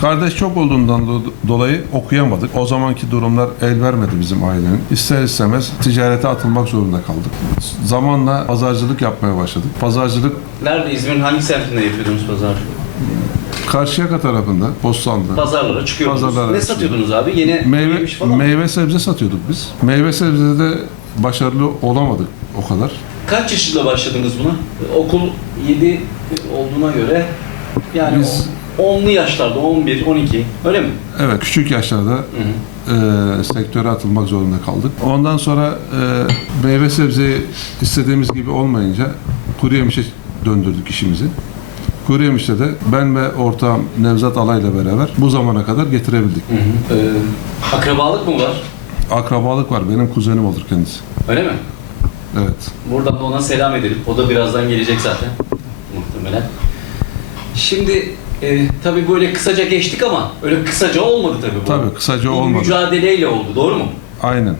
Kardeş çok olduğundan do- dolayı okuyamadık. O zamanki durumlar el vermedi bizim ailenin. İster istemez ticarete atılmak zorunda kaldık. Zamanla pazarcılık yapmaya başladık. Pazarcılık Nerede? İzmir'in hangi semtinde yapıyordunuz pazar? Karşıyaka tarafında, Bostan'da. Pazarlara çıkıyordunuz. Pazarlara ne satıyordunuz abi? Yine Meyve, falan meyve sebze satıyorduk biz. Meyve sebzede başarılı olamadık o kadar. Kaç yaşında başladınız buna? Okul 7 olduğuna göre yani Biz- 10'lu yaşlarda 11, 12 öyle mi? Evet, küçük yaşlarda Hı hı. e, sektöre atılmak zorunda kaldık. Ondan sonra e, meyve sebze istediğimiz gibi olmayınca kuru yemişe döndürdük işimizi. Kuru yemişte de ben ve ortağım Nevzat Alay'la beraber bu zamana kadar getirebildik. Ee, akrabalık mı var? Akrabalık var, benim kuzenim olur kendisi. Öyle mi? Evet. Buradan da ona selam edelim. O da birazdan gelecek zaten. Muhtemelen. Şimdi e, tabii böyle kısaca geçtik ama öyle kısaca olmadı tabii bu. Tabii kısaca Bir olmadı. mücadeleyle oldu. Doğru mu? Aynen.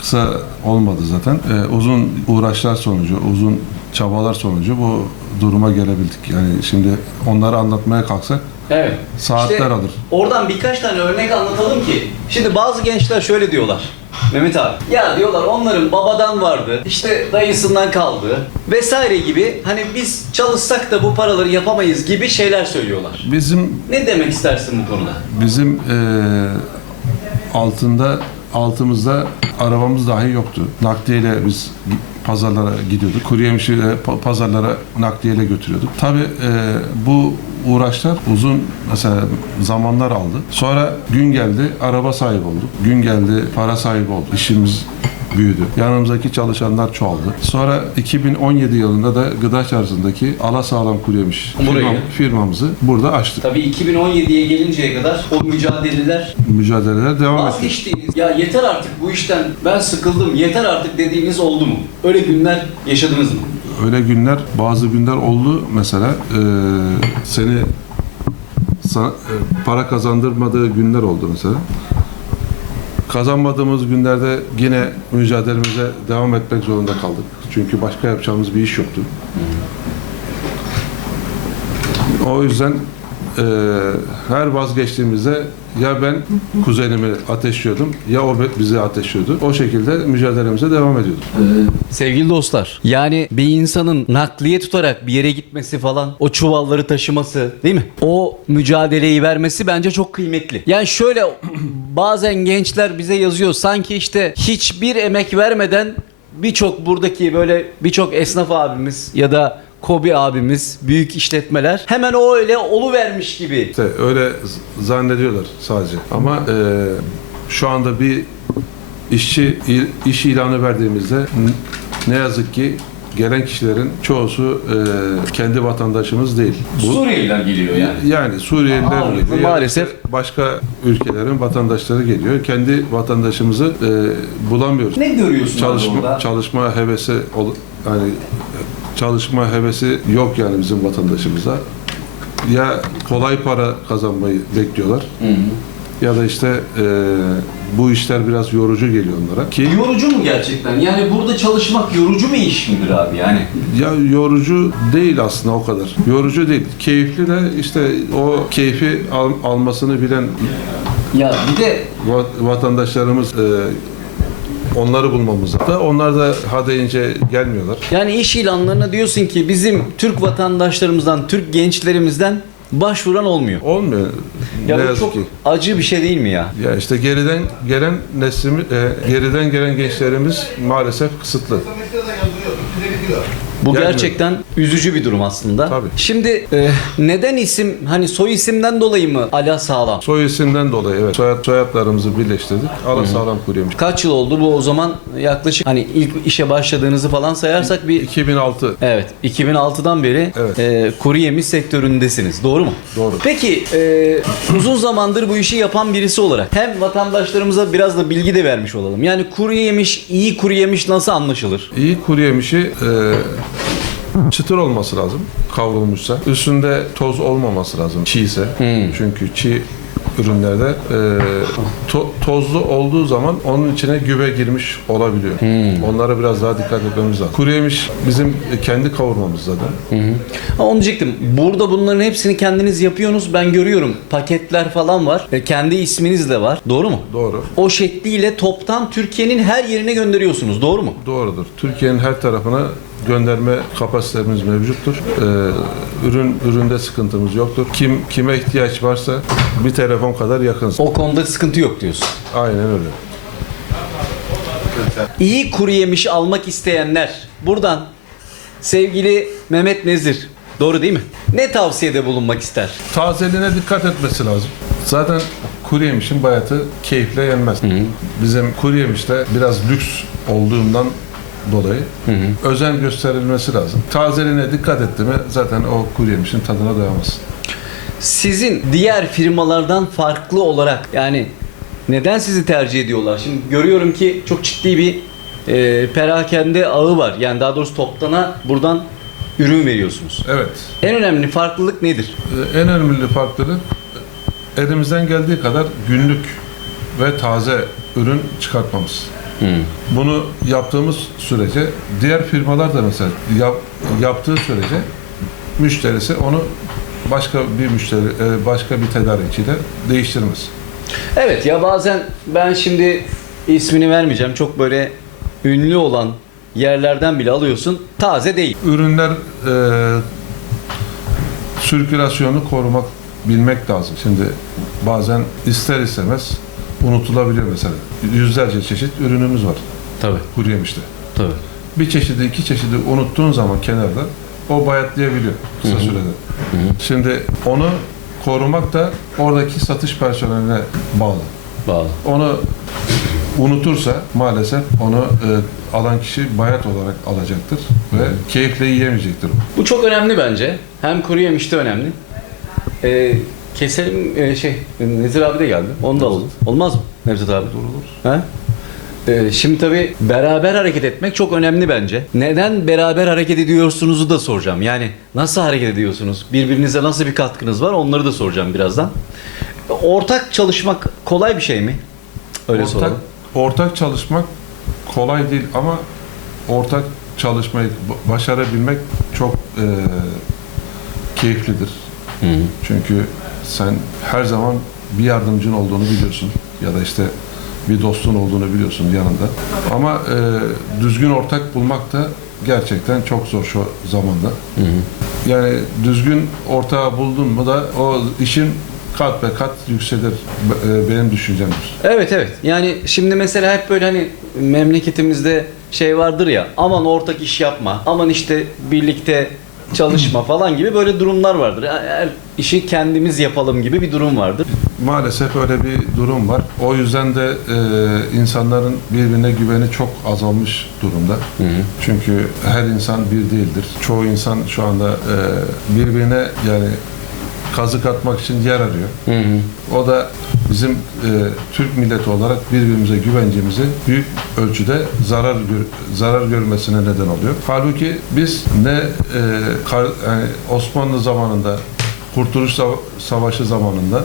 Kısa olmadı zaten. Ee, uzun uğraşlar sonucu, uzun çabalar sonucu bu duruma gelebildik. Yani şimdi onları anlatmaya kalksak Evet. saatler İşte alır. Oradan birkaç tane örnek anlatalım ki. Şimdi bazı gençler şöyle diyorlar. Mehmet abi. Ya diyorlar onların babadan vardı, işte dayısından kaldı vesaire gibi. Hani biz çalışsak da bu paraları yapamayız gibi şeyler söylüyorlar. Bizim Ne demek istersin bu konuda? bizim eee, altında altımızda arabamız dahi yoktu. Nakliyeyle biz pazarlara gidiyorduk. Kuru yemişiyle pa- pazarlara nakliyeyle götürüyorduk. Tabii eee, bu uğraşlar uzun mesela zamanlar aldı. Sonra gün geldi araba sahibi olduk. Gün geldi para sahibi olduk. İşimiz büyüdü. Yanımızdaki çalışanlar çoğaldı. Sonra 2017 yılında da gıda çarşısındaki Ala Sağlam Kuru Yemiş Burayı. firmam- firmamızı burada açtık. Tabii 2017'ye gelinceye kadar o mücadeleler Mücadeleler devam etti. vazgeçtiğiniz, ya yeter artık bu işten ben sıkıldım, yeter artık dediğiniz oldu mu? Öyle günler yaşadınız mı? Öyle günler, bazı günler oldu mesela eee, seni sa- e, para kazandırmadığı günler oldu mesela. Kazanmadığımız günlerde yine mücadelemize devam etmek zorunda kaldık. Çünkü başka yapacağımız bir iş yoktu. O yüzden eee, her vazgeçtiğimizde ya ben kuzenimi ateşliyordum ya o bizi ateşliyordu. O şekilde mücadelemize devam ediyorduk. Sevgili dostlar, yani bir insanın nakliye tutarak bir yere gitmesi falan, o çuvalları taşıması değil mi? O mücadeleyi vermesi bence çok kıymetli. Yani şöyle bazen gençler bize yazıyor sanki işte hiçbir emek vermeden birçok buradaki böyle birçok esnaf abimiz ya da Kobi abimiz, büyük işletmeler hemen o öyle oluvermiş gibi. İşte öyle zannediyorlar sadece. Ama e, şu anda bir işçi iş ilanı verdiğimizde ne yazık ki gelen kişilerin çoğusu e, kendi vatandaşımız değil. Bu, Suriyeliler geliyor yani. yani Suriyeliler Ağırlıklı geliyor. maalesef. Başka ülkelerin vatandaşları geliyor. Kendi vatandaşımızı e, bulamıyoruz. Ne görüyorsun Çalışma orada? çalışma hevesi ol- yani çalışma hevesi yok yani bizim vatandaşımıza. Ya kolay para kazanmayı bekliyorlar Hı hı. Ya da işte e, bu işler biraz yorucu geliyor onlara ki Yorucu mu gerçekten? Yani burada çalışmak yorucu bir iş midir abi yani? ya yorucu değil aslında o kadar. Yorucu değil. Keyifli de işte o keyfi al- almasını bilen Ya bir de va- vatandaşlarımız e, onları bulmamız da onlar da ha deyince gelmiyorlar. yani iş ilanlarına diyorsun ki bizim Türk vatandaşlarımızdan, Türk gençlerimizden başvuran olmuyor. Olmuyor. Ya ne bu yazık çok ki. acı bir şey değil mi ya? Ya işte geriden gelen neslimi, e, geriden gelen gençlerimiz maalesef kısıtlı. Bu Gelmiyor. gerçekten üzücü bir durum aslında. Tabii. Şimdi e, neden isim hani soy isimden dolayı mı Ala Sağlam? Soy isimden dolayı evet soyad, soyadlarımızı birleştirdik. Ala sağlam kuruyormuş. Kaç yıl oldu bu o zaman yaklaşık hani ilk işe başladığınızı falan sayarsak bir 2006 Evet, 2006'dan beri Evet. e, kuru yemiş sektöründesiniz. Doğru mu? Doğru. Peki, e, uzun zamandır bu işi yapan birisi olarak hem vatandaşlarımıza biraz da bilgi de vermiş olalım. Yani kuru yemiş, iyi kuru yemiş nasıl anlaşılır? iyi kuru yemişi e, çıtır olması lazım kavrulmuşsa. Üstünde toz olmaması lazım çiğse. Çünkü çiğ ürünlerde e, to- tozlu olduğu zaman onun içine güve girmiş olabiliyor. Onlara biraz daha dikkat etmemiz lazım. Kuru yemiş bizim kendi kavurmamız zaten. Ha, onu diyecektim. Burada bunların hepsini kendiniz yapıyorsunuz. Ben görüyorum. Paketler falan var. Ve kendi isminiz de var. Doğru mu? Doğru. O şekliyle toptan Türkiye'nin her yerine gönderiyorsunuz. Doğru mu? Doğrudur. Türkiye'nin her tarafına gönderme kapasitemiz mevcuttur. Ee, ürün üründe sıkıntımız yoktur. Kim kime ihtiyaç varsa bir telefon kadar yakınız. O konuda sıkıntı yok diyorsun. Aynen öyle. İyi kuru yemiş almak isteyenler buradan sevgili Mehmet Nezir doğru değil mi? Ne tavsiyede bulunmak ister? Tazeliğine dikkat etmesi lazım. Zaten kuru yemişin bayatı keyifle yenmez. Bizim kuru yemişte biraz lüks olduğundan dolayı özen gösterilmesi lazım. Tazeliğine dikkat etti mi zaten o kuru yemişin tadına doyamaz. Sizin diğer firmalardan farklı olarak yani neden sizi tercih ediyorlar? Şimdi görüyorum ki çok ciddi bir e, perakende ağı var. Yani daha doğrusu toptana buradan ürün veriyorsunuz. Evet. En önemli farklılık nedir? Ee, En önemli farklılık elimizden geldiği kadar günlük ve taze ürün çıkartmamız. Bunu yaptığımız sürece diğer firmalar da mesela yap, yaptığı sürece müşterisi onu başka bir müşteri e, başka bir tedarikçiyle değiştirmez. Evet ya bazen ben şimdi ismini vermeyeceğim. Çok böyle ünlü olan yerlerden bile alıyorsun. Taze değil. Ürünler e, sirkülasyonu korumak bilmek lazım. Şimdi bazen ister istemez unutulabiliyor mesela. Yüzlerce çeşit ürünümüz var Tabii. kuru yemişte. Tabii. Bir çeşidi iki çeşidi unuttuğun zaman kenarda o bayatlayabiliyor kısa sürede. Şimdi onu korumak da oradaki satış personeline bağlı. Bağlı. Onu unutursa maalesef onu e, alan kişi bayat olarak alacaktır ve keyifle yiyemeyecektir. Bu çok önemli bence. Hem kuru yemişte önemli. Ee, keselim e, şey Nezir abi de geldi. Onu da alalım. Olmaz mı Nevzat abi? Olur. Ha? Ee, şimdi tabii beraber hareket etmek çok önemli bence. Neden beraber hareket ediyorsunuzu da soracağım. Yani nasıl hareket ediyorsunuz? Birbirinize nasıl bir katkınız var? Onları da soracağım birazdan. Ortak çalışmak kolay bir şey mi? Öyle ortak, soralım. ortak çalışmak kolay değil ama ortak çalışmayı b- başarabilmek çok e, keyiflidir. Çünkü sen her zaman bir yardımcın olduğunu biliyorsun ya da işte bir dostun olduğunu biliyorsun yanında. Ama e, düzgün ortak bulmak da gerçekten çok zor şu zamanda. Yani düzgün ortağı buldun mu da o işin kat be kat yükselir e, benim düşüncemdir. Evet evet. Yani şimdi mesela hep böyle hani memleketimizde şey vardır ya aman ortak iş yapma, aman işte birlikte çalışma falan gibi böyle durumlar vardır. Her işi kendimiz yapalım gibi bir durum vardır. Maalesef öyle bir durum var. O yüzden de e, insanların birbirine güveni çok azalmış durumda. Çünkü her insan bir değildir. Çoğu insan şu anda e, birbirine yani kazık atmak için yer arıyor. O da bizim e, Türk milleti olarak birbirimize güvencemizi büyük ölçüde zarar gör- zarar görmesine neden oluyor. Halbuki biz ne e, kar- yani Osmanlı zamanında Kurtuluş Sava- Savaşı zamanında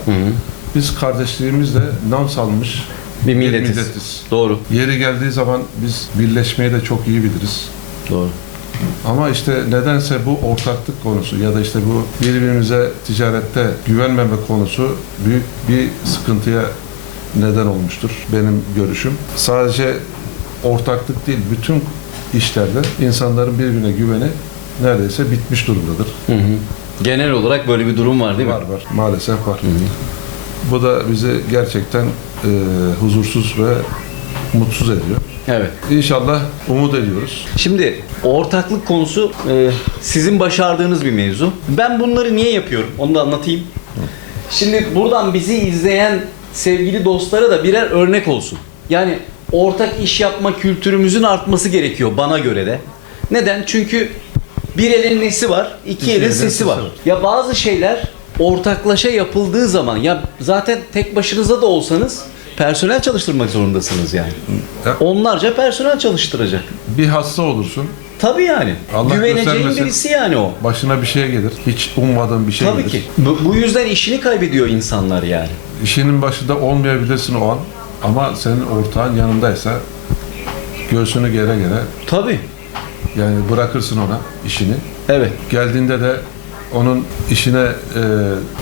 biz kardeşliğimizle nam salmış Bir milletiz. milletiz. Doğru. Yeri geldiği zaman biz birleşmeyi de çok iyi biliriz. Doğru. Ama işte nedense bu ortaklık konusu ya da işte bu birbirimize ticarette güvenmeme konusu büyük bir sıkıntıya neden olmuştur benim görüşüm. Sadece ortaklık değil bütün işlerde insanların birbirine güveni neredeyse bitmiş durumdadır. Genel olarak böyle bir durum var değil mi? Var var maalesef var. Bu da bizi gerçekten e, huzursuz ve mutsuz ediyor. Evet. İnşallah umut ediyoruz. Şimdi ortaklık konusu e, sizin başardığınız bir mevzu. Ben bunları niye yapıyorum? Onu da anlatayım. Şimdi buradan bizi izleyen sevgili dostlara da birer örnek olsun. Yani ortak iş yapma kültürümüzün artması gerekiyor bana göre de. Neden? Çünkü bir elin nesi var, iki, elin sesi var. Ya bazı şeyler ortaklaşa yapıldığı zaman ya zaten tek başınıza da olsanız personel çalıştırmak zorundasınız yani. Ya- Onlarca personel çalıştıracak. Bir hasta olursun, Tabii yani. Allah Güveneceğin birisi yani o. başına bir şey gelir. Hiç ummadığın bir şey Tabii gelir. ki. Bu, bu yüzden işini kaybediyor insanlar yani. işinin başında olmayabilirsin o an ama senin ortağın yanındaysa göğsünü gere gere Tabii. yani bırakırsın ona işini. Evet. Geldiğinde de onun işine e,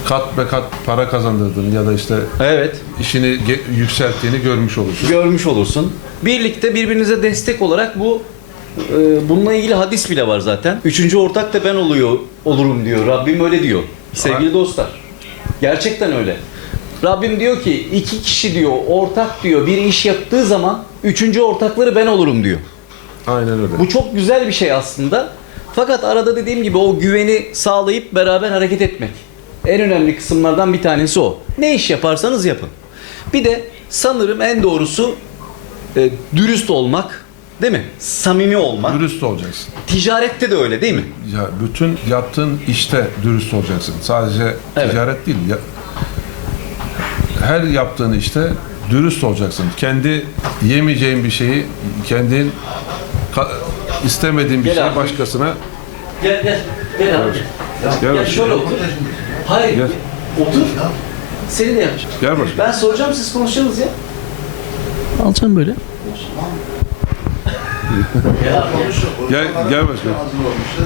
kat be kat para kazandırdın ya da işte Evet. işini ge- yükselttiğini görmüş olursun. Görmüş olursun. Birlikte birbirinize destek olarak bu e, bununla ilgili hadis bile var zaten. Üçüncü ortak da ben oluyor olurum diyor. Rabbim öyle diyor. Sevgili dostlar. Gerçekten öyle. Rabbim diyor ki iki kişi diyor ortak diyor bir iş yaptığı zaman üçüncü ortakları ben olurum diyor. Aynen öyle. Bu çok güzel bir şey aslında. Fakat arada dediğim gibi o güveni sağlayıp beraber hareket etmek. En önemli kısımlardan bir tanesi o. Ne iş yaparsanız yapın. Bir de sanırım en doğrusu e, dürüst olmak, değil mi? Samimi olmak. Dürüst olacaksın. Ticarette de öyle değil mi? Ya bütün yaptığın işte dürüst olacaksın. Sadece Evet. ticaret değil. Ya, her yaptığın işte dürüst olacaksın. Kendi yemeyeceğin bir şeyi kendin ka- istemediğin bir Gel şeyi abi. başkasına Gel gel. Gel abi. Gel Gel bakayım. şöyle otur. Hayır. Gel. Otur. Seni de yapacağım. gel bakayım. Ben soracağım siz konuşacaksınız ya. Alacağım böyle. ya Gel gel bakayım.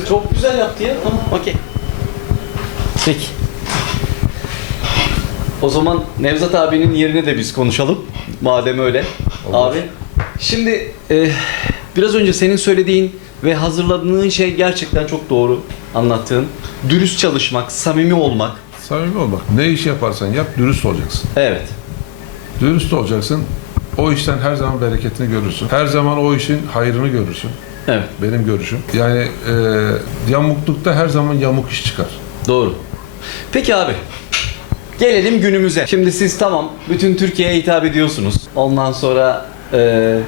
Çok güzel yaptı ya. Tamam, okey. Peki. O zaman Nevzat abinin yerine de biz konuşalım. Madem öyle. Abi, şimdi e, biraz önce senin söylediğin ve hazırladığın şey gerçekten çok doğru anlattığın. Dürüst çalışmak, samimi olmak. Samimi ol bak. Ne iş yaparsan yap dürüst olacaksın. Evet. Dürüst olacaksın. O işten her zaman bereketini görürsün. Her zaman o işin hayrını görürsün. Evet. Benim görüşüm. Yani e, yamuklukta her zaman yamuk iş çıkar. Doğru. Peki abi. Gelelim günümüze. Şimdi siz tamam bütün Türkiye'ye hitap ediyorsunuz. Ondan sonra e,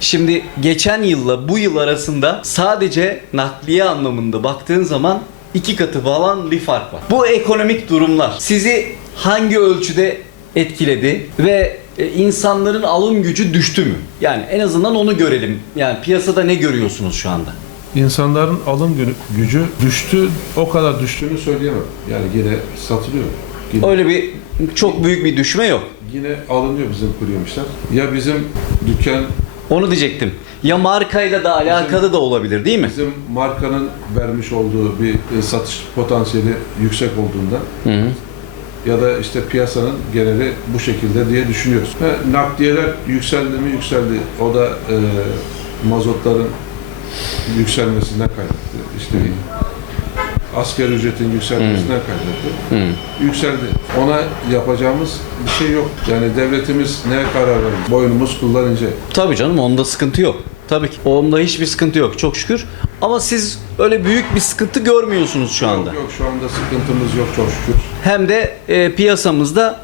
şimdi geçen yılla bu yıl arasında sadece nakliye anlamında baktığın zaman iki katı falan bir fark var. Bu ekonomik durumlar sizi hangi ölçüde etkiledi ve e, insanların alım gücü düştü mü? Yani en azından onu görelim. Yani piyasada ne görüyorsunuz şu anda? İnsanların alım gücü düştü. O kadar düştüğünü söyleyemem. Yani yine satılıyor. Yine, Öyle bir çok büyük bir düşme yok. yine alınıyor bizim kuru yemişler. Ya bizim dükkan, Onu diyecektim. Ya markayla da alakalı da olabilir değil mi? bizim markanın vermiş olduğu bir e, satış potansiyeli yüksek olduğunda Hı hı. ya da işte piyasanın geneli bu şekilde diye düşünüyoruz. Ve nakliyeler yükseldi mi yükseldi. O da e, mazotların yükselmesinden kaynaklı. İşte asgari ücretin yükselmesinden kaynaklı. Hı. Yükseldi. Ona yapacağımız bir şey yok. Yani devletimiz neye karar vermiş? Boynumuz kullanınca. Tabii canım onda sıkıntı yok. Tabii ki. Onda hiçbir sıkıntı yok çok şükür. Ama siz öyle büyük bir sıkıntı görmüyorsunuz şu anda. Yok yok şu anda sıkıntımız yok çok şükür. Hem de e, piyasamızda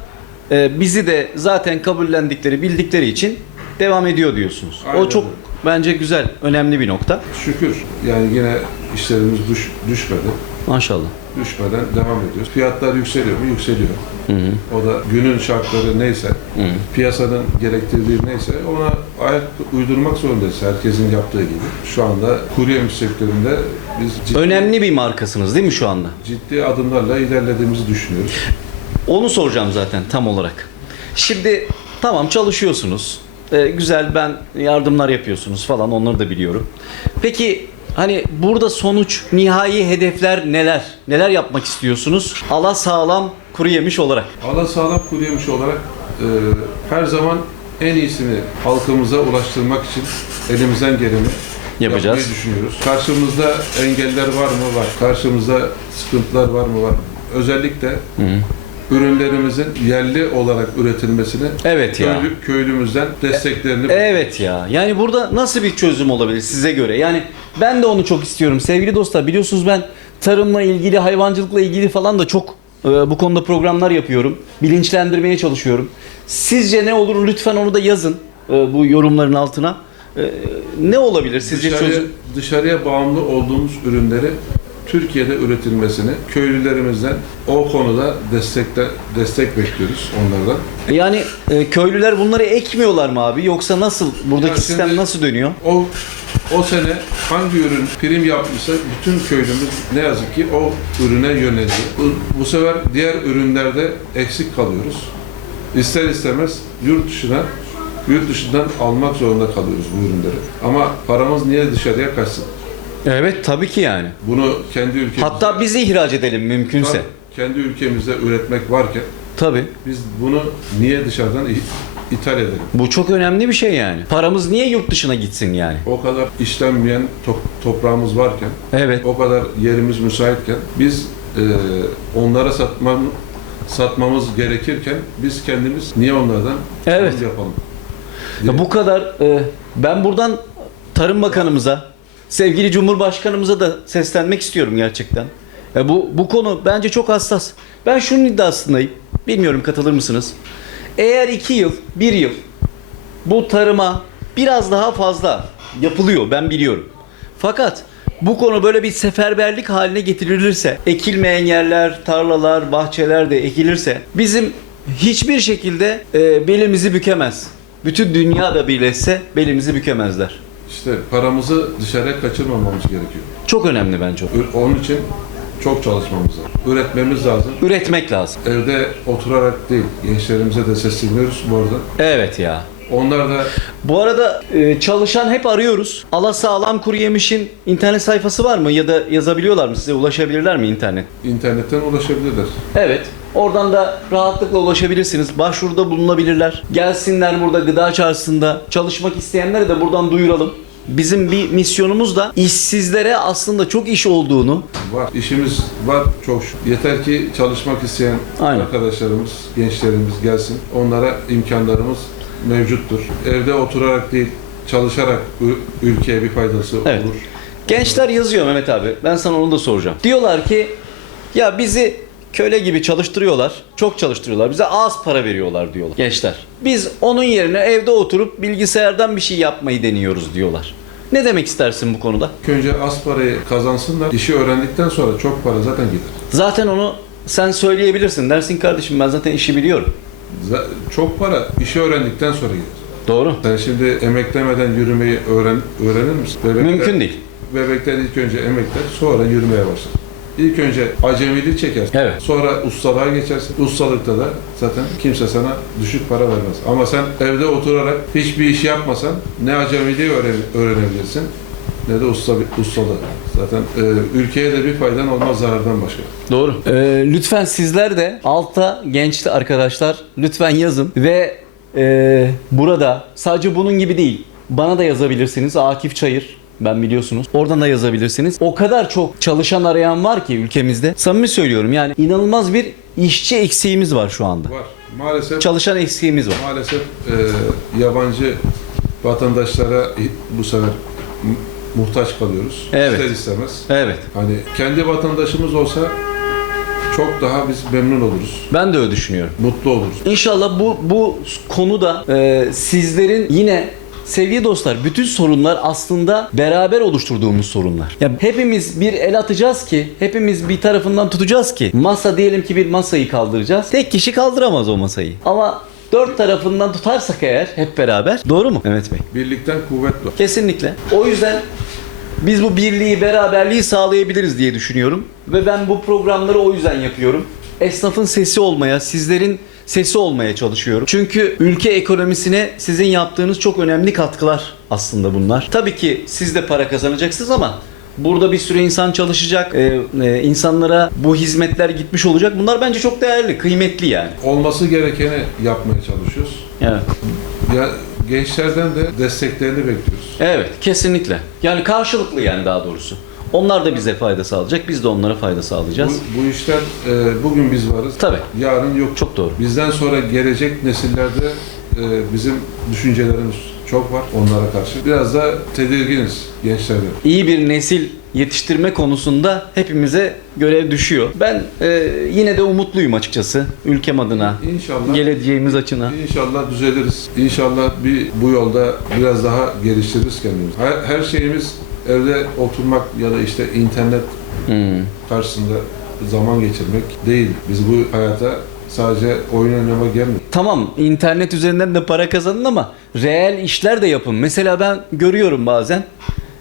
e, bizi de zaten kabullendikleri, bildikleri için devam ediyor diyorsunuz. Aynen O çok bence güzel, önemli bir nokta. Şükür. Yani yine işlerimiz düş, düşmedi. Maşallah. Düşmeden devam ediyoruz. Fiyatlar yükseliyor mu? Yükseliyor. Hı hı. O da günün şartları neyse, Hı. piyasanın gerektirdiği neyse ona ayak uydurmak zorundayız. Herkesin yaptığı gibi. Şu anda kuru yemiş sektöründe biz ciddi, Önemli bir markasınız değil mi şu anda? ciddi adımlarla ilerlediğimizi düşünüyoruz. Onu soracağım zaten tam olarak. Şimdi tamam çalışıyorsunuz. Ee, güzel ben yardımlar yapıyorsunuz falan onları da biliyorum. Peki hani burada sonuç, nihai hedefler neler? Neler yapmak istiyorsunuz? Ala sağlam kuru yemiş olarak. Ala sağlam kuru yemiş olarak e, her zaman en iyisini halkımıza ulaştırmak için elimizden geleni Yapacağız. yapmayı düşünüyoruz. Karşımızda engeller var mı? Var. Karşımızda sıkıntılar var mı? Var. Özellikle ürünlerimizin yerli olarak üretilmesini Evet ya. köylü, köylümüzden desteklerini Evet ya. Yani burada nasıl bir çözüm olabilir size göre? Yani ben de onu çok istiyorum. Sevgili dostlar biliyorsunuz ben tarımla ilgili, hayvancılıkla ilgili falan da çok e, bu konuda programlar yapıyorum. Bilinçlendirmeye çalışıyorum. Sizce ne olur lütfen onu da yazın e, bu yorumların altına. E, ne olabilir sizce dışarıya, çözüm? dışarıya bağımlı olduğumuz ürünleri Türkiye'de üretilmesini köylülerimizden o konuda destekte destek bekliyoruz onlardan. Yani e, köylüler bunları ekmiyorlar mı abi? Yoksa nasıl? Buradaki Ya şimdi- sistem nasıl dönüyor? O o sene hangi ürün prim yapmışsa bütün köylümüz ne yazık ki o ürüne yöneliyor. Bu, bu sefer diğer ürünlerde eksik kalıyoruz. ister istemez yurt dışına yurt dışından almak zorunda kalıyoruz bu ürünleri. Ama paramız niye dışarıya kaçsın? Evet tabii ki yani. Bunu kendi ülkemizde Hatta biz ihraç edelim mümkünse. kendi ülkemizde üretmek varken Tabii. biz bunu niye dışarıdan ithal edelim? Bu çok önemli bir şey yani. Paramız niye yurt dışına gitsin yani? O kadar işlenmeyen to- toprağımız varken, Evet. o kadar yerimiz müsaitken biz e, onlara satmam, satmamız gerekirken biz kendimiz niye onlardan Evet. alım yapalım? Ya bu kadar e, ben buradan Tarım Bakanımıza, sevgili Cumhurbaşkanımıza da seslenmek istiyorum gerçekten. Ya bu bu konu bence çok hassas. Ben şunun iddiasındayım. Bilmiyorum katılır mısınız? Eğer iki yıl, bir yıl bu tarıma biraz daha fazla yapılıyor ben biliyorum. Fakat bu konu böyle bir seferberlik haline getirilirse, ekilmeyen yerler, tarlalar, bahçeler de ekilirse bizim hiçbir şekilde e, belimizi bükemez. Bütün dünya da birleşse belimizi bükemezler. İşte paramızı dışarıya kaçırmamamız gerekiyor. Çok önemli bence o. Ü- Onun için çok çalışmamız lazım. Üretmemiz lazım. Üretmek lazım. Evde oturarak değil, gençlerimize de sesleniyoruz bu arada. Evet ya. Onlar da Bu arada e, çalışan hep arıyoruz. Ala Sağlam Kuru Yemiş'in internet sayfası var mı? Ya da yazabiliyorlar mı? Size ulaşabilirler mi internet? internetten ulaşabilirler. Evet. Oradan da rahatlıkla ulaşabilirsiniz. Başvuruda bulunabilirler. Gelsinler burada gıda çarşısında. Çalışmak isteyenleri de buradan duyuralım. Bizim bir misyonumuz da işsizlere aslında çok iş olduğunu Var. İşimiz var çok şükür. Yeter ki çalışmak isteyen Aynen. arkadaşlarımız, gençlerimiz gelsin. Onlara imkanlarımız mevcuttur. Evde oturarak değil, çalışarak ülkeye bir faydası Evet. olur. Gençler yazıyor Mehmet abi. Ben sana onu da soracağım. Diyorlar ki ya bizi köle gibi çalıştırıyorlar. Çok çalıştırıyorlar. Bize az para veriyorlar diyorlar gençler. Biz onun yerine evde oturup bilgisayardan bir şey yapmayı deniyoruz diyorlar. Ne demek istersin bu konuda? İlk önce az parayı kazansınlar. İşi öğrendikten sonra çok para zaten gider. Zaten onu sen söyleyebilirsin. Dersin kardeşim ben zaten işi biliyorum. Z- çok para işi öğrendikten sonra gider. Doğru. Sen şimdi emeklemeden yürümeyi öğren öğrenir misin? Bebekler, Mümkün değil. Bebekler ilk önce emekler, sonra yürümeye başlar. İlk önce acemilik çekersin. Evet. Sonra ustalığa geçersin. Ustalıkta da zaten kimse sana düşük para vermez. Ama sen evde oturarak hiçbir iş yapmasan ne acemiliği öğren- öğrenebilirsin ne de usta, ustalığı. Zaten e, ülkeye de bir faydan olmaz zarardan başka. Doğru. Ee, lütfen sizler de altta gençli arkadaşlar lütfen yazın ve e, burada sadece bunun gibi değil bana da yazabilirsiniz Akif Çayır ben biliyorsunuz. Oradan da yazabilirsiniz. O kadar çok çalışan arayan var ki ülkemizde. Samimi söylüyorum yani inanılmaz bir işçi eksiğimiz var şu anda. Var. Maalesef Çalışan eksiğimiz var. Maalesef e, yabancı vatandaşlara bu sefer mu- muhtaç kalıyoruz. Evet. İster istemez. Evet. Hani kendi vatandaşımız olsa çok daha biz memnun oluruz. Ben de öyle düşünüyorum. Mutlu oluruz. İnşallah bu bu konuda e, sizlerin yine sevgili dostlar bütün sorunlar aslında beraber oluşturduğumuz sorunlar. Ya hepimiz bir el atacağız ki, hepimiz bir tarafından tutacağız ki masa diyelim ki bir masayı kaldıracağız. Tek kişi kaldıramaz o masayı. Ama dört tarafından tutarsak eğer hep beraber doğru mu Mehmet Bey? Birlikten kuvvet var. Kesinlikle. O yüzden biz bu birliği, beraberliği sağlayabiliriz diye düşünüyorum. Ve ben bu programları o yüzden yapıyorum. Esnafın sesi olmaya, sizlerin sesi olmaya çalışıyorum. Çünkü ülke ekonomisine sizin yaptığınız çok önemli katkılar aslında bunlar. Tabii ki siz de para kazanacaksınız ama burada bir sürü insan çalışacak, e, e, insanlara bu hizmetler gitmiş olacak. Bunlar bence çok değerli, kıymetli yani. Olması gerekeni yapmaya çalışıyoruz. Evet. Ya gençlerden de desteklerini bekliyoruz. Evet, kesinlikle. Yani karşılıklı yani daha doğrusu. Onlar da bize fayda sağlayacak, biz de onlara fayda Bu, sağlayacağız. bu işler e, bugün biz varız. Tabii. Yarın yok. Çok doğru. Bizden sonra gelecek nesillerde e, bizim düşüncelerimiz çok var onlara karşı. Biraz da tedirginiz gençlerden. İyi bir nesil yetiştirme konusunda hepimize görev düşüyor. Ben e, yine de umutluyum açıkçası ülkem adına, İnşallah geleceğimiz açına. İnşallah düzeliriz. İnşallah bir bu yolda biraz daha geliştiririz kendimizi. Her, her şeyimiz evde oturmak ya da işte internet Hmm. karşısında zaman geçirmek değil. Biz bu hayata sadece oyun oynama gelmiyor. Tamam internet üzerinden de para kazanın ama reel işler de yapın. Mesela ben görüyorum bazen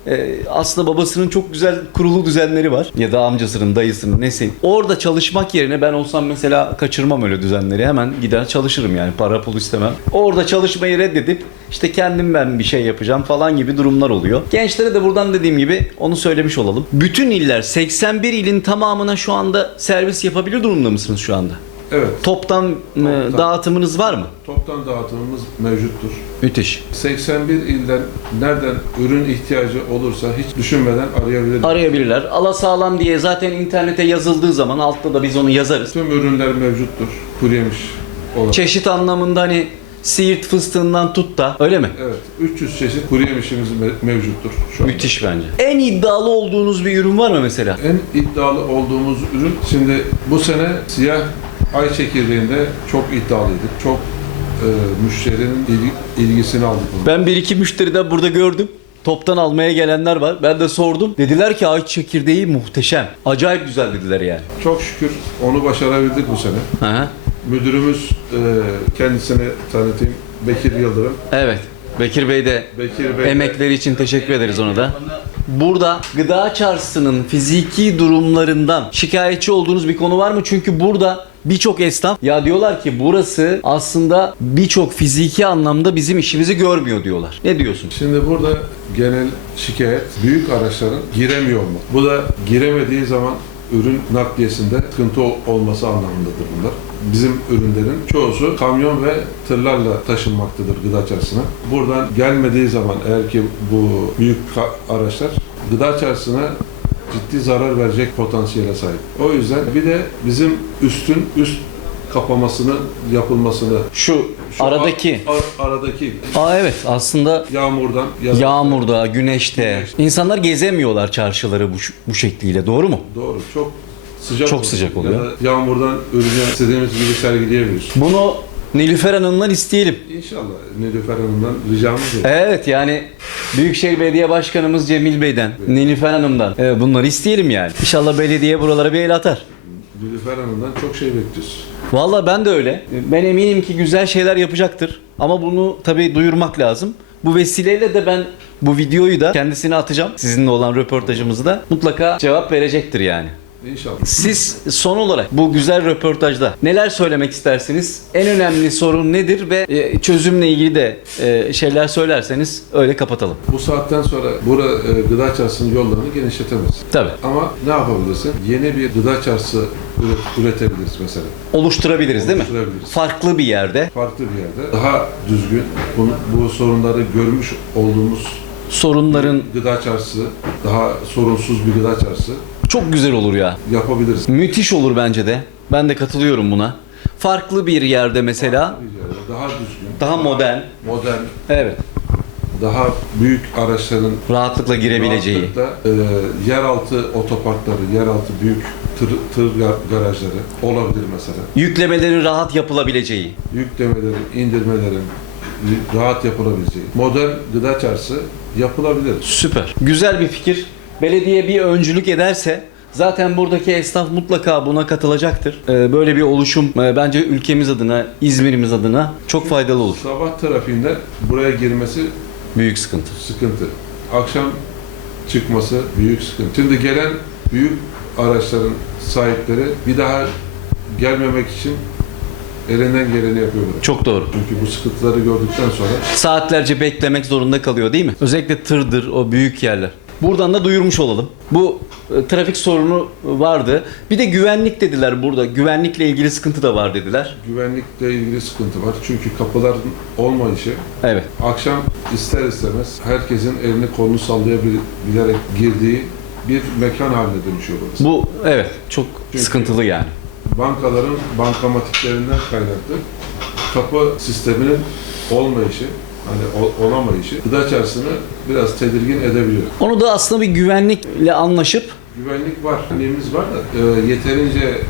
e, aslında babasının çok güzel kurulu düzenleri var. Ya da amcasının, dayısının, neyse. Orada çalışmak yerine ben olsam mesela kaçırmam öyle düzenleri. Hemen gider çalışırım yani. Para pul istemem. Orada çalışmayı reddedip işte kendim ben bir şey yapacağım falan gibi durumlar oluyor. Gençlere de buradan dediğim gibi onu söylemiş olalım. Bütün iller 81 ilin tamamına şu anda servis yapabilir durumda mısınız şu anda? Evet. Toptan, e, Toptan. dağıtımınız var mı? Toptan dağıtımımız mevcuttur. Müthiş. 81 ilden nereden ürün ihtiyacı olursa hiç düşünmeden arayabilir. Arayabilirler. Ala sağlam diye zaten internete yazıldığı zaman altta da biz onu yazarız. Tüm ürünler mevcuttur. Kuru yemiş olarak. Çeşit anlamında hani Siirt fıstığından tut da öyle mi? Evet. 300 çeşit kuru yemişimiz me- mevcuttur şu anda. Müthiş bence. En iddialı olduğunuz bir ürün var mı mesela? En iddialı olduğumuz ürün şimdi bu sene siyah ay çekirdeğinde çok iddialıydık. Çok e, müşterinin ilgi- ilgisini aldık bunu. Ben bir iki müşteriden burada gördüm. Toptan almaya gelenler var. Ben de sordum. Dediler ki ay çekirdeği muhteşem. Acayip güzel dediler yani. Çok şükür onu başarabildik bu sene. Hı. Müdürümüz e, kendisini tanıtayım. Bekir Yıldırım. Evet. Bekir Bey de Bekir Bey de- emekleri için teşekkür ederiz ona da. Burada gıda çarşısının fiziki durumlarından şikayetçi olduğunuz bir konu var mı? Çünkü burada birçok esnaf ya diyorlar ki burası aslında birçok fiziki anlamda bizim işimizi görmüyor diyorlar. Ne diyorsun? Şimdi burada genel şikayet büyük araçların giremiyor olması. Bu da giremediği zaman ürün nakliyesinde sıkıntı ol- olması anlamındadır bunlar. Bizim ürünlerin çoğusu kamyon ve tırlarla taşınmaktadır gıda çarşısına. Buradan gelmediği zaman eğer ki bu büyük araçlar gıda çarşısına ciddi zarar verecek potansiyele sahip. O yüzden bir de bizim üstün üst kapamasını yapılmasını Şu, şu aradaki. ar- ar- aradaki Aa evet aslında yağmurdan ya da- yağmurda, güneşte Güneşte. insanlar gezemiyorlar çarşıları bu, bu şekliyle doğru mu? Doğru. Çok sıcak Çok sıcak oluyor. Ya da yağmurdan ürünü istediğimiz gibi sergileyebiliriz. Bunu Nilüfer Hanım'dan isteyelim. İnşallah Nilüfer Hanım'dan ricamız bu. Evet yani Büyükşehir Belediye Başkanımız Cemil Bey'den, Nilüfer Hanım'dan evet, bunları isteyelim yani. İnşallah belediye buralara bir el atar. Nilüfer Hanım'dan çok şey bekliyoruz. Vallahi ben de öyle. Ben eminim ki güzel şeyler yapacaktır. Ama bunu tabii duyurmak lazım. Bu vesileyle de ben bu videoyu da kendisine atacağım. Sizinle olan röportajımızı da mutlaka cevap verecektir yani. İnşallah. Siz son olarak bu güzel röportajda neler söylemek istersiniz? En önemli sorun nedir ve e, çözümle ilgili de e, şeyler söylerseniz öyle kapatalım. Bu saatten sonra bura e, gıda çarşısının yollarını genişletemez. Tabii. Ama ne yapabilirsin? Yeni bir gıda çarşısı üret- üretebiliriz mesela. Oluşturabiliriz değil mi? Oluşturabiliriz. Farklı bir yerde Farklı bir yerde. Daha düzgün bu, bu sorunları görmüş olduğumuz sorunların gıda çarşısı, daha sorunsuz bir gıda çarşısı çok güzel olur ya. yapabiliriz. Müthiş olur bence de. Ben de katılıyorum buna. Farklı bir yerde mesela Daha düzgün. daha modern. modern, Evet. daha büyük araçların Rahatlıkla girebileceği. rahatlıkla, e, yeraltı otoparkları, yeraltı büyük tır, tır gar- garajları olabilir mesela. Yüklemelerin rahat yapılabileceği. Yüklemelerin, indirmelerin rahat yapılabileceği. Modern gıda çarşısı yapılabilir. Süper. Güzel bir fikir. Belediye bir öncülük ederse zaten buradaki esnaf mutlaka buna katılacaktır. Ee, Böyle bir oluşum e, bence ülkemiz adına, İzmir'imiz adına çok faydalı olur. Sabah trafiğinde buraya girmesi Büyük sıkıntı. sıkıntı. Akşam çıkması büyük sıkıntı. Şimdi gelen büyük araçların sahipleri bir daha gelmemek için elinden geleni yapıyorlar. Çok doğru. Çünkü bu sıkıntıları gördükten sonra Saatlerce beklemek zorunda kalıyor değil mi? Özellikle tırdır o büyük yerler. Buradan da duyurmuş olalım. Bu e, trafik sorunu vardı. Bir de güvenlik dediler burada. Güvenlikle ilgili sıkıntı da var dediler. güvenlikle ilgili sıkıntı var. Çünkü kapıların olmayışı Evet. akşam ister istemez herkesin elini kolunu sallayabilerek girdiği bir mekan haline dönüşüyor burası. Bu evet çok Çünkü- sıkıntılı yani. Bankaların bankamatiklerinden kaynaklı kapı sisteminin olmayışı, hani ol- olamayışı gıda çarşısını biraz tedirgin edebiliyor. Onu da aslında bir güvenlikle anlaşıp Güvenlik var, güvenliğimiz var da e, yeterince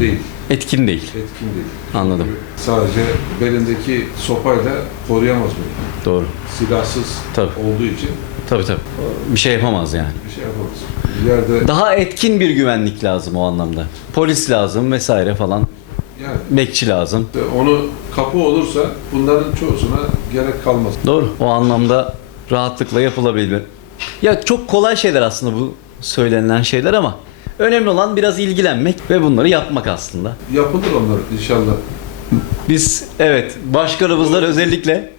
değil, etkin değil. etkin değil. Anladım. Sadece belindeki sopayla koruyamaz beni. Doğru. Silahsız Tabii. olduğu için Tabii tabii. Bir şey yapamaz yani. bir şey yapamaz. Bir yerde Daha etkin bir güvenlik lazım o anlamda. Polis lazım vesaire falan. Yani Bekçi lazım. onu kapı olursa bunların çoğusuna gerek kalmaz. Doğru. O anlamda rahatlıkla yapılabilir. Ya çok kolay şeyler aslında bu söylenilen şeyler ama önemli olan biraz ilgilenmek ve bunları yapmak aslında. Yapılır onlar inşallah. Biz evet başkanımızlar özellikle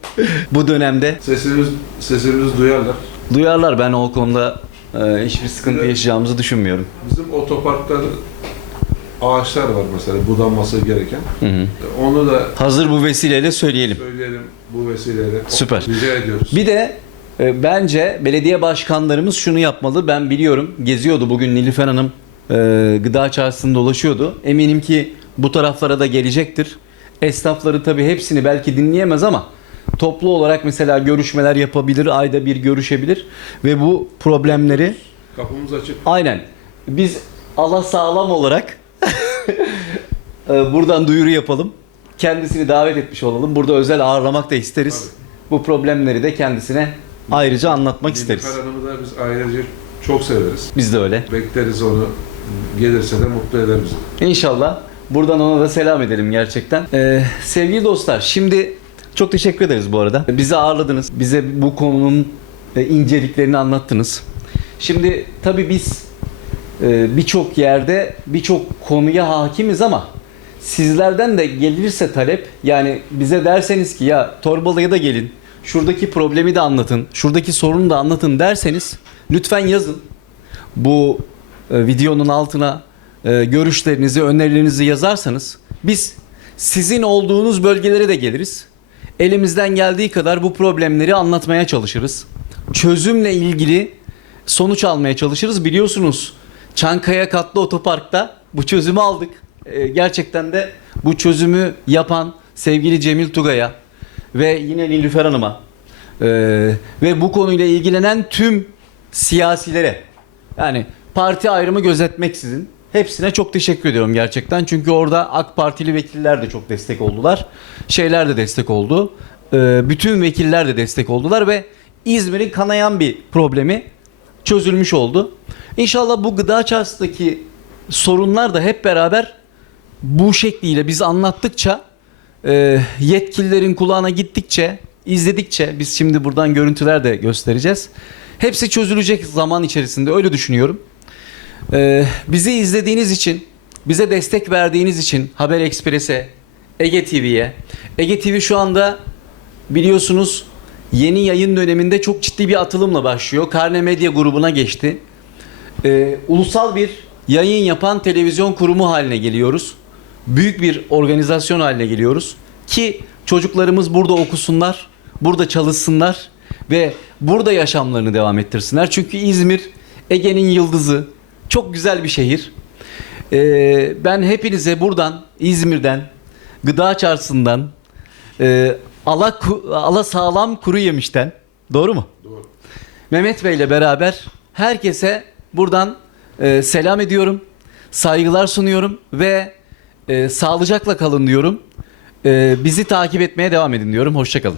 bu dönemde Sesimiz sesimizi duyarlar. duyarlar. Ben o konuda e, hiçbir sıkıntı yaşayacağımızı düşünmüyorum. Bizim otoparkta ağaçlar var mesela budanması gereken. Hı hı. Onu da Hazır bu vesileyle söyleyelim. söyleyelim bu vesileyle. Süper. Rica ediyoruz. Bir de e, bence belediye başkanlarımız şunu yapmalı. Ben biliyorum geziyordu bugün Nilüfer Hanım e, gıda çarşısında dolaşıyordu. Eminim ki bu taraflara da gelecektir. Esnafları tabii hepsini belki dinleyemez ama toplu olarak mesela görüşmeler yapabilir, ayda bir görüşebilir ve bu problemleri Kapımız açık. aynen biz Allah sağlam olarak buradan duyuru yapalım. Kendisini davet etmiş olalım. Burada özel ağırlamak da isteriz. Tabii. Bu problemleri de kendisine ayrıca anlatmak Nilüfer isteriz. Hanım'ı da biz ailece çok severiz. Biz de öyle. Bekleriz onu. Gelirse de mutlu eder bizi. İnşallah buradan ona da selam edelim gerçekten. Ee, sevgili dostlar şimdi çok teşekkür ederiz bu arada. Bizi ağırladınız. Bize bu konunun e, inceliklerini anlattınız. Şimdi tabii biz birçok yerde birçok konuya hakimiz ama sizlerden de gelirse talep yani bize derseniz ki ya Torbalı'ya da gelin şuradaki problemi de anlatın şuradaki sorunu da anlatın derseniz lütfen yazın bu e, videonun altına e, görüşlerinizi, önerilerinizi yazarsanız biz sizin olduğunuz bölgelere de geliriz. Elimizden geldiği kadar bu problemleri anlatmaya çalışırız. Çözümle ilgili sonuç almaya çalışırız. Biliyorsunuz Çankaya Katlı Otopark'ta bu çözümü aldık. E, gerçekten de bu çözümü yapan sevgili Cemil Tugay'a ve yine Nilüfer Hanım'a e, ve bu konuyla ilgilenen tüm siyasilere yani parti ayrımı gözetmeksizin hepsine çok teşekkür ediyorum gerçekten. Çünkü orada AK Partili vekiller de çok destek oldular. Şeyler de destek oldu. Ee, bütün vekiller de destek oldular ve İzmir'in kanayan bir problemi çözülmüş oldu. İnşallah bu gıda çarşısındaki sorunlar da hep beraber bu şekliyle biz anlattıkça e, yetkililerin kulağına gittikçe izledikçe biz şimdi buradan görüntüler de göstereceğiz. Hepsi çözülecek zaman içerisinde öyle düşünüyorum. E, bizi izlediğiniz için, bize destek verdiğiniz için Haber Ekspres'e, Ege TV'ye. Ege TV şu anda biliyorsunuz yeni yayın döneminde çok ciddi bir atılımla başlıyor. Karne Medya grubuna geçti. Ee, ulusal bir yayın yapan televizyon kurumu haline geliyoruz. Büyük bir organizasyon haline geliyoruz. Ki çocuklarımız burada okusunlar, burada çalışsınlar ve burada yaşamlarını devam ettirsinler. Çünkü İzmir Ege'nin yıldızı. Çok güzel bir şehir. Ee, ben hepinize buradan İzmir'den, gıda çarşısından, e, ala, ala sağlam kuru yemişten, doğru mu? Doğru. Mehmet Bey ile beraber herkese buradan e, selam ediyorum. Saygılar sunuyorum ve e, sağlıcakla kalın diyorum. E, bizi takip etmeye devam edin diyorum. Hoşçakalın.